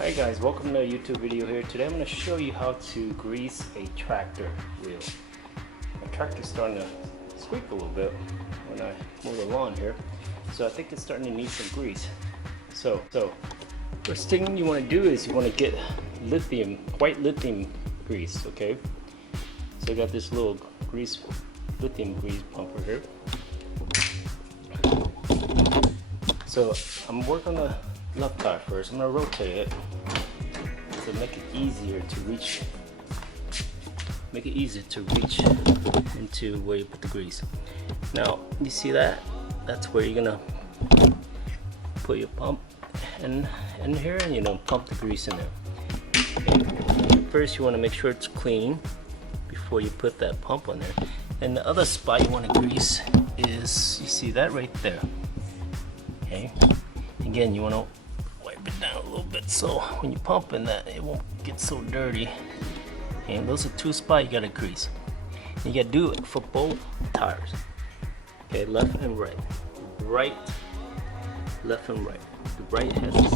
Hi guys, welcome to a YouTube video here. Today I'm going to show you how to grease a tractor wheel. My tractor's starting to squeak a little bit when I mow the lawn here, so I think it's starting to need some grease. So first thing you want to do is you want to get white lithium grease, okay? So I got this little lithium grease pumper here. So I'm working on the left tire first. I'm going to rotate it to make it easier to reach. Into where you put the grease. Now you see that? That's where you're gonna put your pump in here, and pump the grease in there. Okay. First you want to make sure it's clean before you put that pump on there. And the other spot you want to grease is, you see that right there. Okay. Again, you want to wipe it down a little bit so when you pump in that, it won't get so dirty. And those are two spots you gotta grease. You gotta do it for both tires. Okay, left and right. Right, left and right. The right has the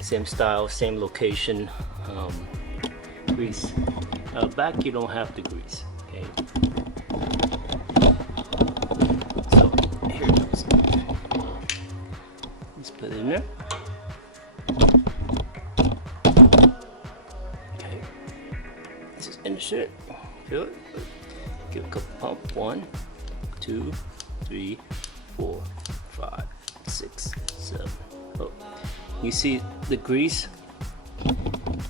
same style, same location. Grease. Back you don't have to grease. Okay. So here it goes. Let's put it in there. Okay. Just finish it. Feel it. Give a couple pump. 1, 2, 3, 4, 5, 6, 7. Oh. You see the grease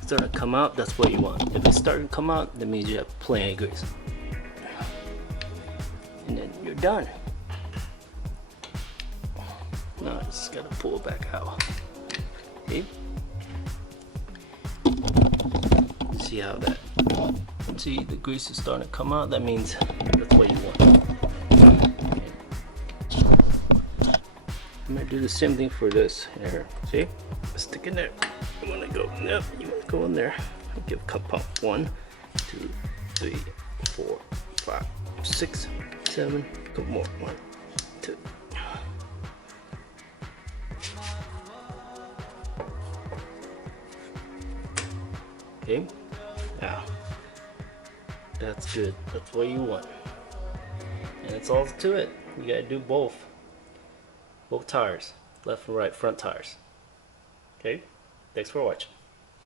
starting to come out? That's what you want. If it's starting to come out, that means you have plenty of grease. And then you're done. Now I just gotta pull it back out. See? See how that? See, the grease is starting to come out. That means that's what you want. Okay. I'm gonna do the same thing for this here. See? Stick in there. You wanna go? Yep. You wanna go in there. Give a cup pump. 1, 2, 3, 4, 5, 6, 7. Couple more. 1, 2. Okay, now that's good. That's what you want, and it's all to it. You gotta do both tires, left and right front tires. Okay, thanks for watching.